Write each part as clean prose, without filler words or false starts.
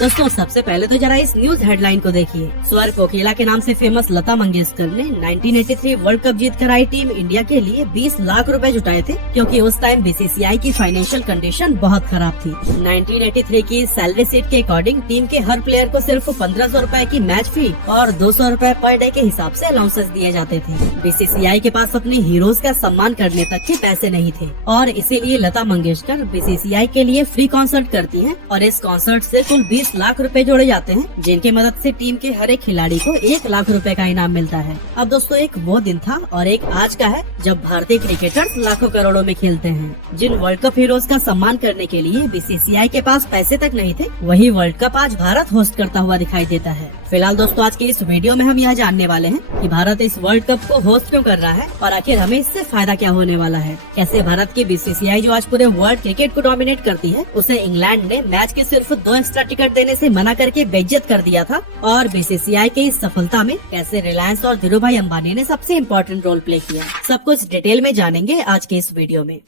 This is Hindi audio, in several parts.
दोस्तों सबसे पहले तो जरा इस न्यूज हेडलाइन को देखिए। स्वर कोकिला के नाम से फेमस लता मंगेशकर ने 1983 वर्ल्ड कप जीत कर आई टीम इंडिया के लिए 20 लाख रुपए जुटाए थे, क्योंकि उस टाइम बीसीसीआई की फाइनेंशियल कंडीशन बहुत खराब थी। 1983 की सैलरी शीट के अकॉर्डिंग टीम के हर प्लेयर को सिर्फ 1500 रुपए की मैच फी और 200 रुपए पर डे के हिसाब से अलाउंसेस दिए जाते थे। बीसीसीआई के पास अपने हीरोज का सम्मान करने तक के पैसे नहीं थे और इसीलिए लता मंगेशकर बीसीसीआई के लिए फ्री कॉन्सर्ट करती है और इस कॉन्सर्ट से कुल 20 लाख रुपए जोड़े जाते हैं, जिनकी मदद से टीम के हर एक खिलाड़ी को 1 लाख रुपए का इनाम मिलता है। अब दोस्तों एक वो दिन था और एक आज का है जब भारतीय क्रिकेटर्स लाखों करोड़ों में खेलते हैं। जिन वर्ल्ड कप हीरोज का सम्मान करने के लिए बीसीसीआई के पास पैसे तक नहीं थे, वही वर्ल्ड कप आज भारत होस्ट करता हुआ दिखाई देता है। फिलहाल दोस्तों आज के इस वीडियो में हम यह जानने वाले हैं कि भारत इस वर्ल्ड कप को होस्ट क्यों कर रहा है और आखिर हमें इससे फायदा क्या होने वाला है। कैसे भारत की बीसीसीआई जो आज पूरे वर्ल्ड क्रिकेट को डोमिनेट करती है, उसे इंग्लैंड ने मैच के सिर्फ 2 एक्स्ट्रा टिकट देने से मना करके बेइज्जत कर दिया था और बीसीसीआई की इस सफलता में कैसे रिलायंस और धीरूभाई अंबानी ने सबसे इम्पोर्टेंट रोल प्ले किया, सब कुछ डिटेल में जानेंगे आज के इस वीडियो में।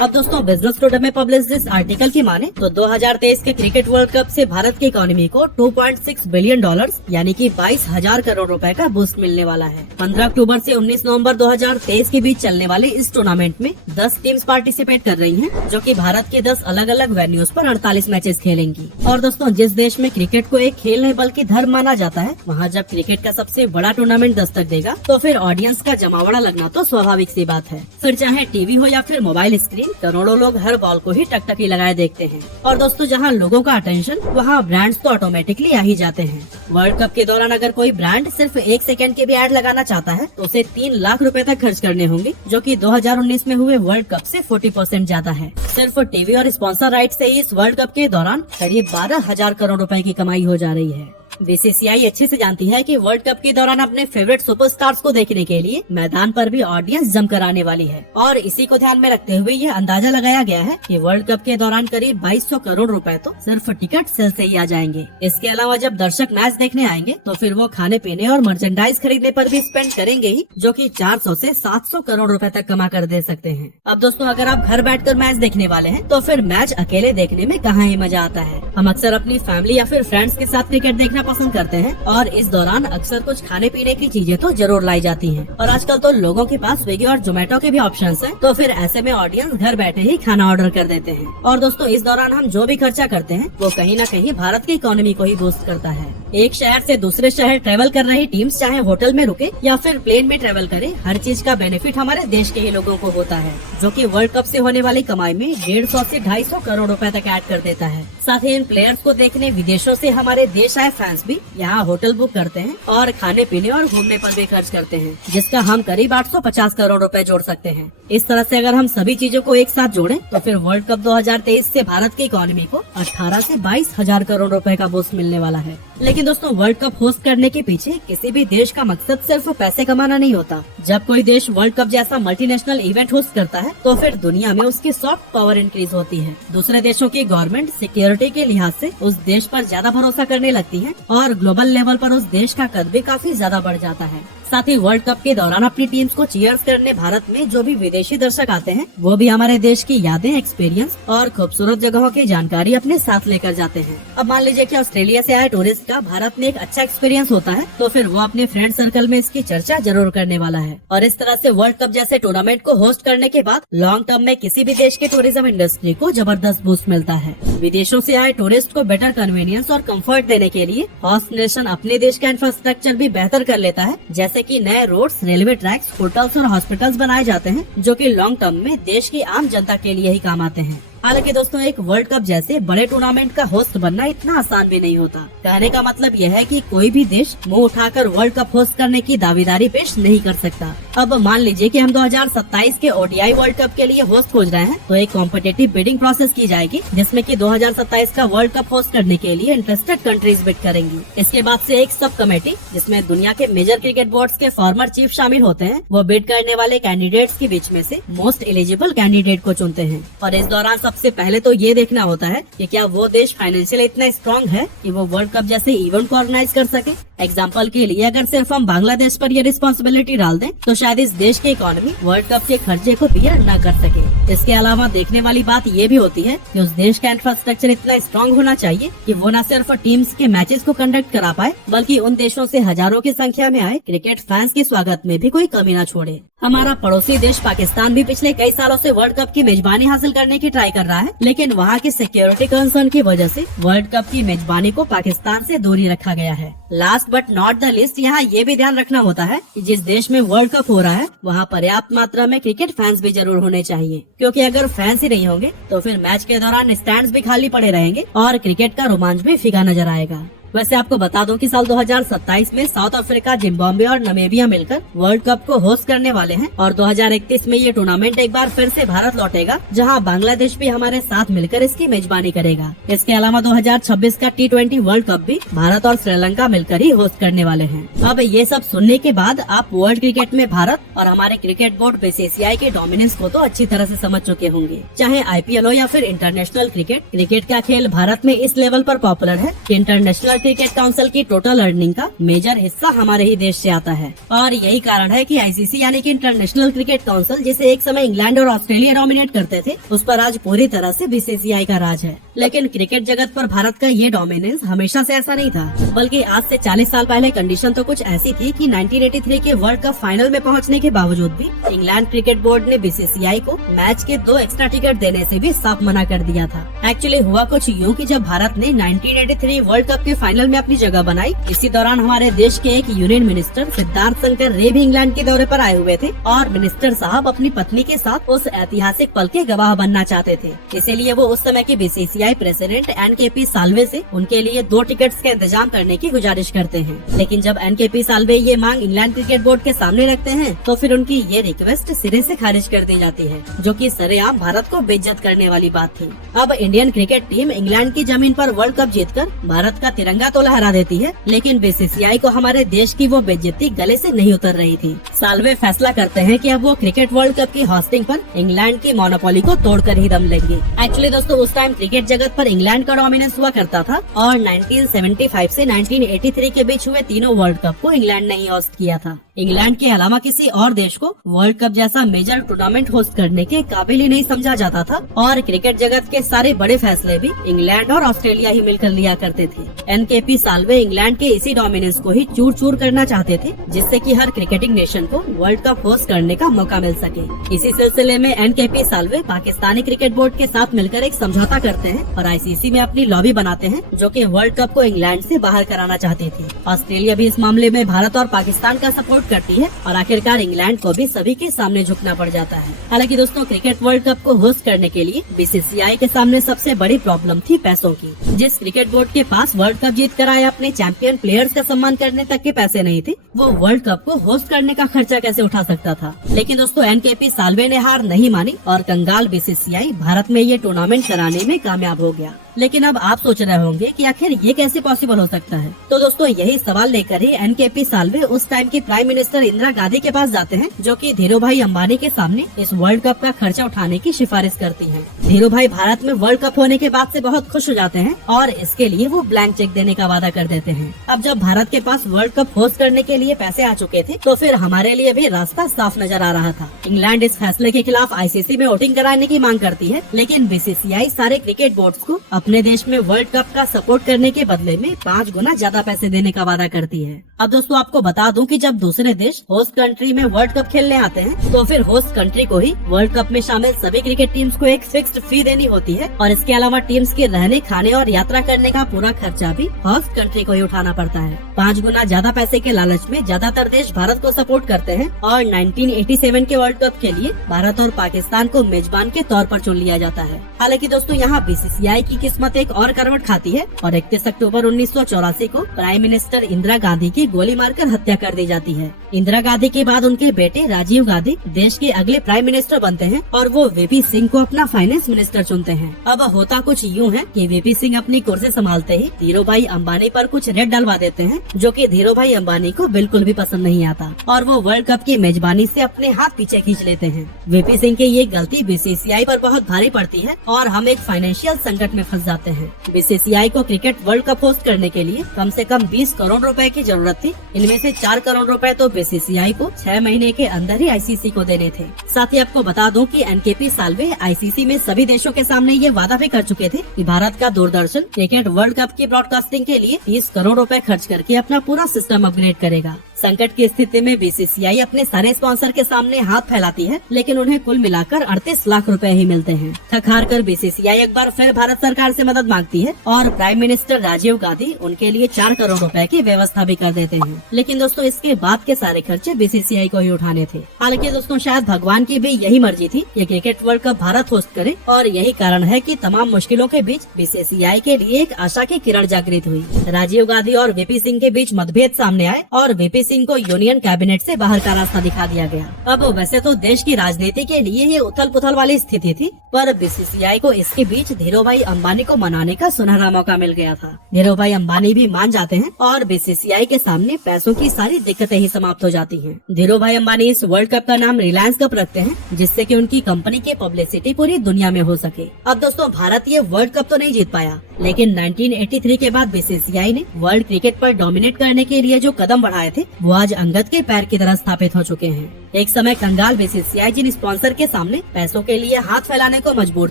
अब दोस्तों बिजनेस टुडे में पब्लिश इस आर्टिकल की माने तो 2023 के क्रिकेट वर्ल्ड कप से भारत की इकोनॉमी को $2.6 बिलियन यानी कि 22,000 करोड़ रुपए का बूस्ट मिलने वाला है। 15 अक्टूबर से 19 नवंबर 2023 के बीच चलने वाले इस टूर्नामेंट में 10 टीम्स पार्टिसिपेट कर रही हैं, जो कि भारत के 10 अलग अलग वेन्यूज पर 48 मैचेस खेलेंगी। और दोस्तों जिस देश में क्रिकेट को एक खेल नहीं बल्कि धर्म माना जाता है, वहाँ जब क्रिकेट का सबसे बड़ा टूर्नामेंट दस्तक देगा तो फिर ऑडियंस का जमावड़ा लगना तो स्वाभाविक सी बात है। फिर चाहे टीवी हो या फिर मोबाइल स्क्रीन, करोड़ों लोग हर बॉल को ही टकटकी लगाए देखते हैं। और दोस्तों जहाँ लोगों का अटेंशन, वहाँ ब्रांड्स तो ऑटोमेटिकली आ ही जाते हैं। वर्ल्ड कप के दौरान अगर कोई ब्रांड सिर्फ 1 सेकंड के भी ऐड लगाना चाहता है तो उसे 3 लाख रुपए तक खर्च करने होंगे, जो कि 2019 में हुए वर्ल्ड कप से 40% ज्यादा है। सिर्फ टीवी और स्पॉन्सर राइट से ही इस वर्ल्ड कप के दौरान करीब 12,000 करोड़ रुपए की कमाई हो जा रही है। बीसीसीआई अच्छे से जानती है कि वर्ल्ड कप के दौरान अपने फेवरेट सुपरस्टार्स को देखने के लिए मैदान पर भी ऑडियंस जमकर आने वाली है और इसी को ध्यान में रखते हुए ये अंदाजा लगाया गया है कि वर्ल्ड कप के दौरान करीब 2200 करोड़ रुपए तो सिर्फ टिकट सेल से ही आ जाएंगे। इसके अलावा जब दर्शक मैच देखने आएंगे तो फिर वो खाने पीने और मर्चेंडाइज खरीदने पर भी स्पेंड करेंगे ही, जो कि 400 से 700 करोड़ रुपए तक कमा कर दे सकते हैं। अब दोस्तों अगर आप घर बैठकर मैच देखने वाले हैं तो फिर मैच अकेले देखने में कहाँ ही मजा आता है। हम अक्सर अपनी फैमिली या फिर फ्रेंड्स के साथ क्रिकेट देखना पसंद करते हैं और इस दौरान अक्सर कुछ खाने पीने की चीजें तो जरूर लाई जाती हैं। और आजकल तो लोगों के पास स्विगी और जोमेटो के भी ऑप्शंस हैं, तो फिर ऐसे में ऑडियंस घर बैठे ही खाना ऑर्डर कर देते हैं। और दोस्तों इस दौरान हम जो भी खर्चा करते हैं वो कहीं न कहीं भारत की इकोनॉमी को ही बूस्ट करता है। एक शहर से दूसरे शहर ट्रेवल कर रही टीम्स चाहे होटल में रुके या फिर प्लेन में ट्रेवल करे, हर चीज का बेनिफिट हमारे देश के ही लोगों को होता है, जो कि वर्ल्ड कप से होने वाली कमाई में 150 से 250 करोड़ रुपए तक ऐड कर देता है। साथ ही इन प्लेयर्स को देखने विदेशों से हमारे देश आए फैंस भी यहाँ होटल बुक करते हैं और खाने पीने और घूमने पर भी खर्च करते हैं, जिसका हम करीब 850 करोड़ रुपए जोड़ सकते हैं। इस तरह से अगर हम सभी चीजों को एक साथ जोड़ें तो फिर वर्ल्ड कप 2023 से भारत की इकोनॉमी को 18 से 22,000 करोड़ रुपए का बूस्ट मिलने वाला है। लेकिन दोस्तों वर्ल्ड कप होस्ट करने के पीछे किसी भी देश का मकसद सिर्फ पैसे कमाना नहीं होता। जब कोई देश वर्ल्ड कप जैसा मल्टीनेशनल इवेंट होस्ट करता है तो फिर दुनिया में उसकी सॉफ्ट पावर इंक्रीज होती है। दूसरे देशों की गवर्नमेंट सिक्योरिटी के लिहाज से उस देश पर ज्यादा भरोसा करने लगती है और ग्लोबल लेवल पर उस देश का कद भी काफी ज्यादा बढ़ जाता है। साथ ही वर्ल्ड कप के दौरान अपनी टीम्स को चीयर्स करने भारत में जो भी विदेशी दर्शक आते हैं, वो भी हमारे देश की यादें, एक्सपीरियंस और खूबसूरत जगहों की जानकारी अपने साथ लेकर जाते हैं। अब मान लीजिए कि ऑस्ट्रेलिया से आए टूरिस्ट का भारत में एक अच्छा एक्सपीरियंस होता है तो फिर वो अपने फ्रेंड सर्कल में इसकी चर्चा जरूर करने वाला है। और इस तरह से वर्ल्ड कप जैसे टूर्नामेंट को होस्ट करने के बाद लॉन्ग टर्म में किसी भी देश के टूरिज्म इंडस्ट्री को जबरदस्त बूस्ट मिलता है। विदेशों से आए टूरिस्ट को बेटर कन्वीनियंस और कंफर्ट देने के लिए होस्ट नेशन अपने देश का इंफ्रास्ट्रक्चर भी बेहतर कर लेता है, जैसे कि नए रोड्स, रेलवे ट्रैक्स, होटल्स और हॉस्पिटल्स बनाए जाते हैं, जो कि लॉन्ग टर्म में देश की आम जनता के लिए ही काम आते हैं। हालांकि दोस्तों एक वर्ल्ड कप जैसे बड़े टूर्नामेंट का होस्ट बनना इतना आसान भी नहीं होता। कहने का मतलब यह है कि कोई भी देश मुंह उठाकर वर्ल्ड कप होस्ट करने की दावेदारी पेश नहीं कर सकता। अब मान लीजिए कि हम 2027 के ओडीआई वर्ल्ड कप के लिए होस्ट खोज रहे हैं तो एक कॉम्पिटिटिव बिडिंग प्रोसेस की जाएगी, जिसमें कि 2027 का वर्ल्ड कप होस्ट करने के लिए इंटरेस्टेड कंट्रीज बिड करेंगी। इसके बाद से एक सब कमेटी, जिसमें दुनिया के मेजर क्रिकेट बोर्ड्स के फॉर्मर चीफ शामिल होते हैं, वो बिड करने वाले कैंडिडेट्स के बीच में से मोस्ट एलिजिबल कैंडिडेट को चुनते हैं। और इस दौरान सबसे पहले तो ये देखना होता है कि क्या वो देश फाइनेंशियल इतना स्ट्रांग है कि वो वर्ल्ड कप जैसे इवेंट को ऑर्गेनाइज कर सके। एग्जाम्पल के लिए अगर सिर्फ हम बांग्लादेश पर ये रिस्पॉन्सिबिलिटी डाल दें तो शायद इस देश की इकोनॉमी वर्ल्ड कप के खर्चे को बियर न कर सके। इसके अलावा देखने वाली बात ये भी होती है कि उस देश का इंफ्रास्ट्रक्चर इतना स्ट्रॉन्ग होना चाहिए कि वो न सिर्फ टीम्स के मैचेस को कंडक्ट करा पाए बल्कि उन देशों से हजारों की संख्या में आए क्रिकेट फैंस के स्वागत में भी कोई कमी न छोड़े। हमारा पड़ोसी देश पाकिस्तान भी पिछले कई सालों से वर्ल्ड कप की मेजबानी हासिल करने की ट्राई कर रहा है, लेकिन वहाँ की सिक्योरिटी कंसर्न की वजह से वर्ल्ड कप की मेजबानी को पाकिस्तान से दूरी रखा गया है। Last but not the list, यहाँ ये भी ध्यान रखना होता है कि जिस देश में वर्ल्ड कप हो रहा है वहाँ पर्याप्त मात्रा में क्रिकेट फैंस भी जरूर होने चाहिए, क्योंकि अगर फैंस ही नहीं होंगे तो फिर मैच के दौरान स्टैंड्स भी खाली पड़े रहेंगे और क्रिकेट का रोमांच भी फीका नजर आएगा। वैसे आपको बता दूं कि साल 2027 में साउथ अफ्रीका, जिम्बाब्वे और नामीबिया मिलकर वर्ल्ड कप को होस्ट करने वाले हैं और 2031 में ये टूर्नामेंट एक बार फिर से भारत लौटेगा, जहां बांग्लादेश भी हमारे साथ मिलकर इसकी मेजबानी करेगा। इसके अलावा 2026 का T20 वर्ल्ड कप भी भारत और श्रीलंका मिलकर ही होस्ट करने वाले हैं। अब ये सब सुनने के बाद आप वर्ल्ड क्रिकेट में भारत और हमारे क्रिकेट बोर्ड BCCI के डोमिनेंस को तो अच्छी तरह से समझ चुके होंगे। चाहे IPL हो या फिर इंटरनेशनल क्रिकेट का खेल भारत में इस लेवल पर पॉपुलर है कि इंटरनेशनल क्रिकेट काउंसिल की टोटल अर्निंग का मेजर हिस्सा हमारे ही देश से आता है। और यही कारण है कि ICC यानी कि इंटरनेशनल क्रिकेट काउंसिल, जिसे एक समय इंग्लैंड और ऑस्ट्रेलिया डोमिनेट करते थे, उस पर आज पूरी तरह से BCCI का राज है। लेकिन क्रिकेट जगत पर भारत का ये डोमिनेंस हमेशा से ऐसा नहीं था, बल्कि आज से 40 साल पहले कंडीशन तो कुछ ऐसी थी कि 1983 के वर्ल्ड कप फाइनल में पहुंचने के बावजूद भी इंग्लैंड क्रिकेट बोर्ड ने BCCI को मैच के 2 एक्स्ट्रा टिकट देने से भी साफ मना कर दिया था। एक्चुअली हुआ कुछ यूँ कि जब भारत ने 1983 वर्ल्ड कप के फाइनल में अपनी जगह बनाई, इसी दौरान हमारे देश के एक यूनियन मिनिस्टर सिद्धार्थ शंकर रे भी इंग्लैंड के दौरे पर आए हुए थे और मिनिस्टर साहब अपनी पत्नी के साथ उस ऐतिहासिक पल के गवाह बनना चाहते थे। इसीलिए वो उस समय के BCCI प्रेसिडेंट NKP साल्वे से उनके लिए 2 टिकट्स का इंतजाम करने की गुजारिश करते हैं। लेकिन जब NKP साल्वे ये मांग इंग्लैंड क्रिकेट बोर्ड के सामने रखते हैं तो फिर उनकी ये रिक्वेस्ट सिरे से खारिज कर दी जाती है, जो कि सरेआम भारत को बेइज्जत करने वाली बात थी। अब इंडियन क्रिकेट टीम इंग्लैंड की जमीन पर वर्ल्ड कप जीतकर भारत का तिरंगा तो लहरा देती है, लेकिन BCCI को हमारे देश की वो बेइज्जती गले से नहीं उतर रही थी। साल्वे फैसला करते हैं कि अब वो क्रिकेट वर्ल्ड कप की होस्टिंग पर इंग्लैंड की मोनोपोली को तोड़कर ही दम लेंगे। एक्चुअली दोस्तों, उस टाइम क्रिकेट जगत पर इंग्लैंड का डोमिनेंस हुआ करता था और 1975 से 1983 के बीच हुए तीनों वर्ल्ड कप को इंग्लैंड ने ही होस्ट किया था। इंग्लैंड के अलावा किसी और देश को वर्ल्ड कप जैसा मेजर टूर्नामेंट होस्ट करने के काबिल ही नहीं समझा जाता था और क्रिकेट जगत के सारे बड़े फैसले भी इंग्लैंड और ऑस्ट्रेलिया ही मिलकर लिया करते थे। NKP साल्वे इंग्लैंड के इसी डोमिनेंस को ही चूर चूर करना चाहते थे, जिससे कि हर क्रिकेटिंग नेशन को वर्ल्ड कप होस्ट करने का मौका मिल सके। इसी सिलसिले में NKP Salve Pakistani cricket board के साथ मिलकर एक समझौता करते हैं और ICC में अपनी लॉबी बनाते हैं, जो कि वर्ल्ड कप को इंग्लैंड से बाहर कराना चाहती थी। ऑस्ट्रेलिया भी इस मामले में भारत और पाकिस्तान का सपोर्ट करती है और आखिरकार इंग्लैंड को भी सभी के सामने झुकना पड़ जाता है। हालांकि दोस्तों, क्रिकेट वर्ल्ड कप को होस्ट करने के लिए BCCI के सामने सबसे बड़ी प्रॉब्लम थी पैसों की। जिस क्रिकेट बोर्ड के पास वर्ल्ड कप जीत कर आए अपने चैंपियन प्लेयर्स का सम्मान करने तक के पैसे नहीं थे, वो वर्ल्ड कप को होस्ट करने का खर्चा कैसे उठा सकता था। लेकिन दोस्तों, NKP साल्वे ने हार नहीं मानी और कंगाल BCCI भारत में ये टूर्नामेंट कराने में कामयाब हो गया। लेकिन अब आप सोच रहे होंगे कि आखिर ये कैसे पॉसिबल हो सकता है। तो दोस्तों, यही सवाल लेकर ही NKP साल्वे उस टाइम की प्राइम मिनिस्टर इंदिरा गांधी के पास जाते हैं, जो कि धीरूभाई अंबानी के सामने इस वर्ल्ड कप का खर्चा उठाने की सिफारिश करती हैं। धीरूभाई भारत में वर्ल्ड कप होने के बाद से बहुत खुश हो जाते हैं और इसके लिए वो ब्लैंक चेक देने का वादा कर देते हैं। अब जब भारत के पास वर्ल्ड कप होस्ट करने के लिए पैसे आ चुके थे, तो फिर हमारे लिए भी रास्ता साफ नजर आ रहा था। इंग्लैंड इस फैसले के खिलाफ ICC में वोटिंग कराने की मांग करती है, लेकिन BCCI सारे क्रिकेट बोर्ड्स को अपने देश में वर्ल्ड कप का सपोर्ट करने के बदले में 5 गुना ज्यादा पैसे देने का वादा करती है। अब दोस्तों, आपको बता दूं कि जब दूसरे देश होस्ट कंट्री में वर्ल्ड कप खेलने आते हैं, तो फिर होस्ट कंट्री को ही वर्ल्ड कप में शामिल सभी क्रिकेट टीम्स को एक फिक्स्ड फी देनी होती है और इसके अलावा टीम्स के रहने, खाने और यात्रा करने का पूरा खर्चा भी होस्ट कंट्री को ही उठाना पड़ता है। 5 गुना ज्यादा पैसे के लालच में ज्यादातर देश भारत को सपोर्ट करते हैं और 1987 के वर्ल्ड कप के लिए भारत और पाकिस्तान को मेजबान के तौर पर चुन लिया जाता है। हालांकि दोस्तों, यहाँ BCCI की किस्मत एक और करवट खाती है और 31 अक्टूबर 1984 को प्राइम मिनिस्टर इंदिरा गांधी की गोली मारकर हत्या कर दी जाती है। इंदिरा गांधी के बाद उनके बेटे राजीव गांधी देश के अगले प्राइम मिनिस्टर बनते हैं और वो वीपी सिंह को अपना फाइनेंस मिनिस्टर चुनते हैं। अब होता कुछ यूँ है कि वीपी सिंह अपनी कुर्सी संभालते ही धीरू भाई अंबानी पर कुछ रेड डलवा देते हैं, जो कि धीरू भाई अंबानी को बिल्कुल भी पसंद नहीं आता और वो वर्ल्ड कप की मेजबानी से अपने हाथ पीछे खींच लेते हैं। वीपी सिंह की ये गलती बीसीसीआई पर बहुत भारी पड़ती है और हम एक फाइनेंशियल संकट में फंस जाते हैं। बीसीसीआई को क्रिकेट वर्ल्ड कप होस्ट करने के लिए कम से कम 20 करोड़ रुपए की जरूरत थी। इनमें से 4 करोड़ रुपए तो बीसीसीआई को 6 महीने के अंदर ही आईसीसी को देने थे। साथ ही आपको बता दूं कि एनकेपी साल्वे आईसीसी में सभी देशों के सामने ये वादा भी कर चुके थे कि भारत का दूरदर्शन क्रिकेट वर्ल्ड कप की ब्रॉडकास्टिंग के लिए 30 करोड़ रुपए खर्च करके अपना पूरा सिस्टम अपग्रेड करेगा। संकट की स्थिति में बीसीसीआई अपने सारे स्पॉन्सर के सामने हाथ फैलाती है, लेकिन उन्हें कुल मिलाकर 38 लाख रुपए ही मिलते हैं। थक हार कर बीसीसीआई एक बार फिर भारत सरकार से मदद मांगती है और प्राइम मिनिस्टर राजीव गांधी उनके लिए 4 करोड़ रुपए की व्यवस्था भी कर देते हैं। लेकिन दोस्तों इसके बाद के सारे खर्चे बीसीसीआई को ही उठाने थे। हालांकि दोस्तों शायद भगवान की भी यही मर्जी थी कि cricket world cup Bharat host करे और यही कारण है कि तमाम मुश्किलों के बीच बीसीसीआई के लिए एक आशा की किरण जागृत हुई। राजीव गांधी और वीपी सिंह के बीच मतभेद सामने आए और वीपी सिंह को यूनियन कैबिनेट से बाहर का रास्ता दिखा दिया गया। अब वैसे तो देश की राजनीति के लिए ये उथल पुथल वाली स्थिति थी, पर बीसीसीआई को इसके बीच धीरू भाई अंबानी को मनाने का सुनहरा मौका मिल गया था। धीरू भाई अंबानी भी मान जाते हैं और बीसीसीआई के सामने पैसों की सारी दिक्कतें ही समाप्त हो जाती हैं। धीरू भाई अंबानी इस वर्ल्ड कप का नाम रिलायंस कप रखते हैं, जिससे कि उनकी कंपनी की पब्लिसिटी पूरी दुनिया में हो सके। अब दोस्तों भारत ये वर्ल्ड कप तो नहीं जीत पाया, लेकिन 1983 के बाद बीसीसीआई ने वर्ल्ड क्रिकेट पर डोमिनेट करने के लिए जो कदम बढ़ाए थे वो आज अंगद के पैर की तरह स्थापित हो चुके हैं। एक समय कंगाल बीसीसीआई जिन स्पॉन्सर के सामने पैसों के लिए हाथ फैलाने को मजबूर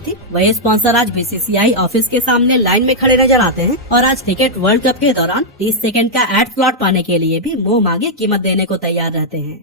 थी, वही स्पॉन्सर आज बीसीसीआई ऑफिस के सामने लाइन में खड़े नजर आते हैं और आज क्रिकेट वर्ल्ड कप के दौरान 30 सेकंड का एड स्लॉट पाने के लिए भी मुंह मांगे कीमत देने को तैयार रहते हैं।